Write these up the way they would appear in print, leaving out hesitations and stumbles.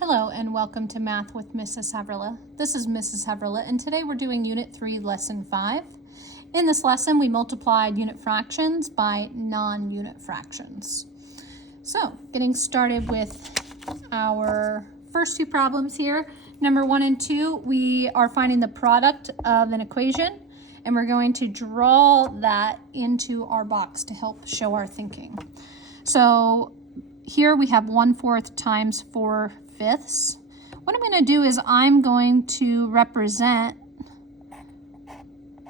Hello and welcome to Math with Mrs. Havrilla. This is Mrs. Havrilla and today we're doing Unit 3, Lesson 5. In this lesson we multiplied unit fractions by non-unit fractions. So getting started with our first two problems here. Number 1 and 2, we are finding the product of an equation and we're going to draw that into our box to help show our thinking. So here we have 1/4 times 4/5. What I'm going to do is I'm going to represent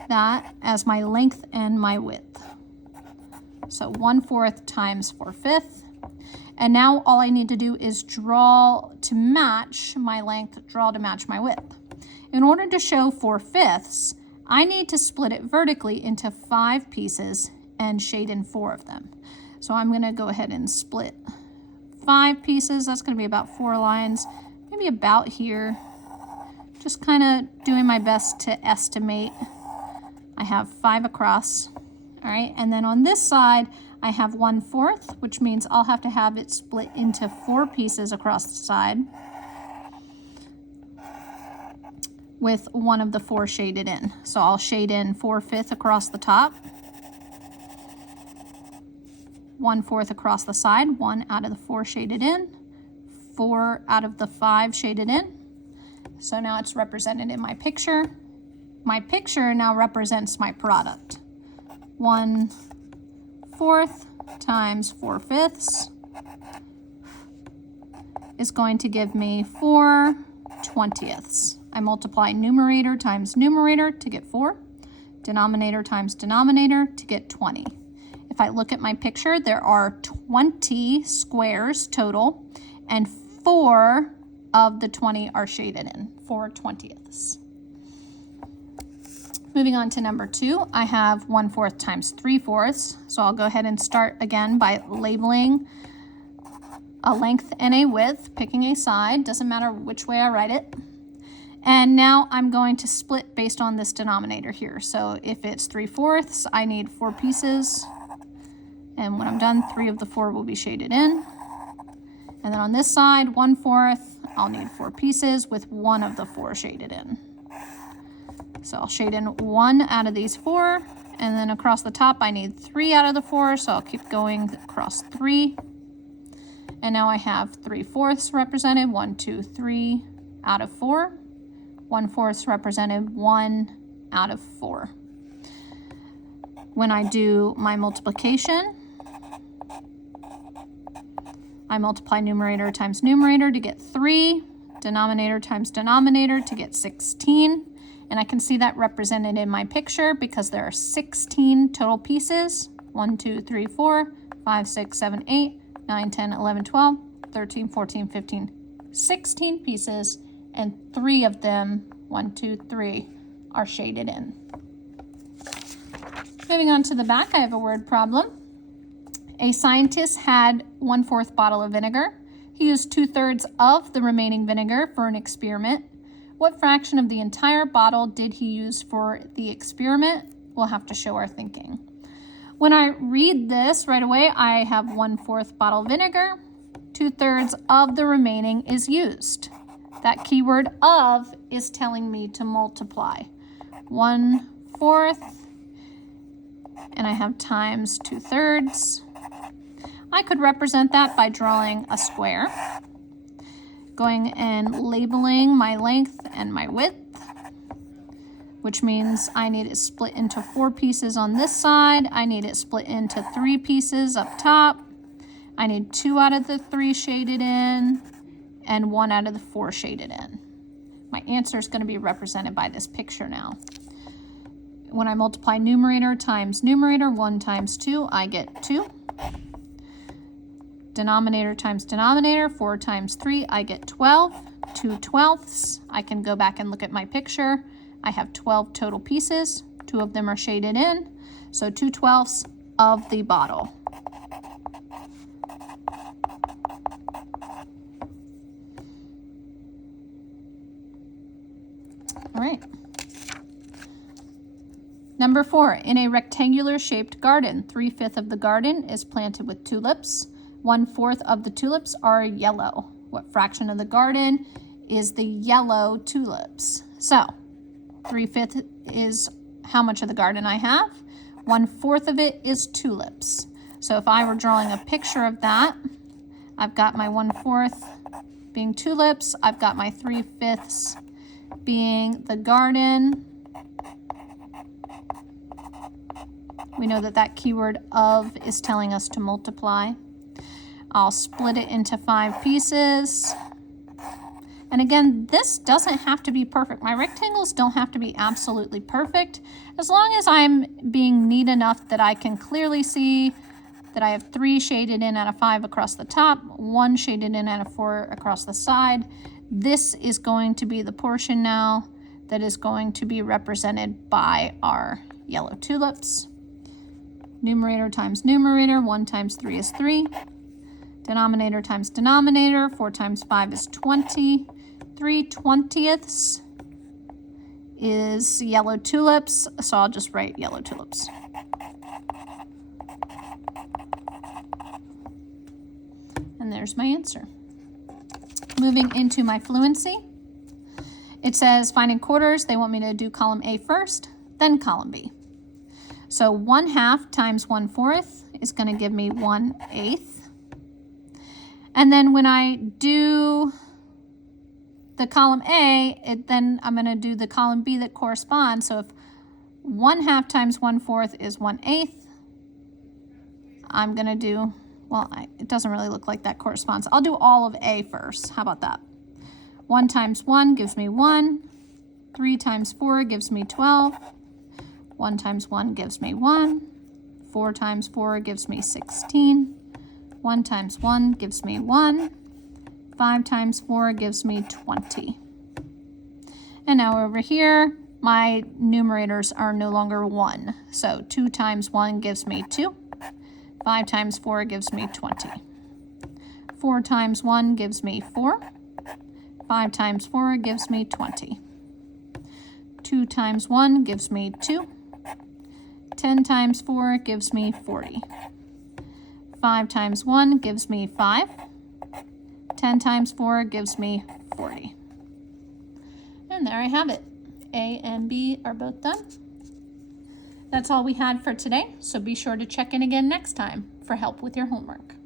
that as my length and my width. So 1/4 times 4/5. And now all I need to do is draw to match my length, draw to match my width. In order to show 4/5, I need to split it vertically into 5 pieces and shade in 4 of them. So I'm going to go ahead and split 5 pieces. That's going to be about 4 lines, maybe about here. Just kind of doing my best to estimate. I have 5 across. All right, and then on this side, I have 1/4, which means I'll have to have it split into 4 pieces across the side with one of the 4 shaded in. So I'll shade in 4/5 across the top, 1/4 across the side, 1 out of the 4 shaded in, 4 out of the 5 shaded in. So now it's represented in my picture. My picture now represents my product. 1/4 times 4/5 is going to give me 4/20. I multiply numerator times numerator to get 4, denominator times denominator to get 20. If I look at my picture, there are 20 squares total, and 4 of the 20 are shaded in, 4/20. Moving on to number 2, I have 1/4 times 3/4. So I'll go ahead and start again by labeling a length and a width, picking a side, doesn't matter which way I write it. And now I'm going to split based on this denominator here. So if it's 3/4, I need 4 pieces. And when I'm done, 3 of the 4 will be shaded in. And then on this side, 1/4, I'll need 4 pieces with 1 of the 4 shaded in. So I'll shade in 1 out of these 4, and then across the top I need 3 out of the 4, so I'll keep going across 3. And now I have 3/4 represented, 1, 2, 3 out of 4. 1/4 represented 1 out of 4. When I do my multiplication, I multiply numerator times numerator to get 3, denominator times denominator to get 16. And I can see that represented in my picture because there are 16 total pieces. 1, 2, 3, 4, 5, 6, 7, 8, 9, 10, 11, 12, 13, 14, 15, 16 pieces, and 3 of them, 1, 2, 3, are shaded in. Moving on to the back, I have a word problem. A scientist had 1/4 bottle of vinegar. He used 2/3 of the remaining vinegar for an experiment. What fraction of the entire bottle did he use for the experiment? We'll have to show our thinking. When I read this right away, I have 1/4 bottle vinegar. 2/3 of the remaining is used. That keyword of is telling me to multiply. 1/4, and I have times 2/3. I could represent that by drawing a square, going and labeling my length and my width, which means I need it split into 4 pieces on this side. I need it split into 3 pieces up top. I need 2 out of the 3 shaded in and 1 out of the 4 shaded in. My answer is going to be represented by this picture now. When I multiply numerator times numerator, 1 times 2, I get 2. Denominator times denominator, 4 times 3, I get 12. 2/12. I can go back and look at my picture. I have 12 total pieces. 2 of them are shaded in. So 2/12 of the bottle. All right. Number 4, in a rectangular shaped garden, 3/5 of the garden is planted with tulips. 1/4 of the tulips are yellow. What fraction of the garden is the yellow tulips? So 3/5 is how much of the garden I have. 1/4 of it is tulips. So if I were drawing a picture of that, I've got my 1/4 being tulips. I've got my 3/5 being the garden. We know that that keyword of is telling us to multiply. I'll split it into 5 pieces. And again, this doesn't have to be perfect. My rectangles don't have to be absolutely perfect. As long as I'm being neat enough that I can clearly see that I have 3 shaded in out of 5 across the top, 1 shaded in out of 4 across the side. This is going to be the portion now that is going to be represented by our yellow tulips. Numerator times numerator, 1 times 3 is 3. Denominator times denominator, 4 times 5 is 20. 3/20 is yellow tulips, so I'll just write yellow tulips. And there's my answer. Moving into my fluency. It says finding quarters. They want me to do column A first, then column B. So 1/2 times 1/4 is going to give me 1/8. And then when I do the column A, then I'm going to do the column B that corresponds. So if 1/2 times 1/4 is 1/8, I'm going to do, well, it doesn't really look like that corresponds. I'll do all of A first. How about that? 1 times 1 gives me 1. 3 times 4 gives me 12. 1 times 1 gives me 1. 4 times 4 gives me 16. 1 times 1 gives me 1. 5 times 4 gives me 20. And now over here, my numerators are no longer 1. So 2 times 1 gives me 2. 5 times 4 gives me 20. 4 times 1 gives me 4. 5 times 4 gives me 20. 2 times 1 gives me 2. 10 times 4 gives me 40. 5 times 1 gives me 5. 10 times 4 gives me 40. And there I have it. A and B are both done. That's all we had for today, so be sure to check in again next time for help with your homework.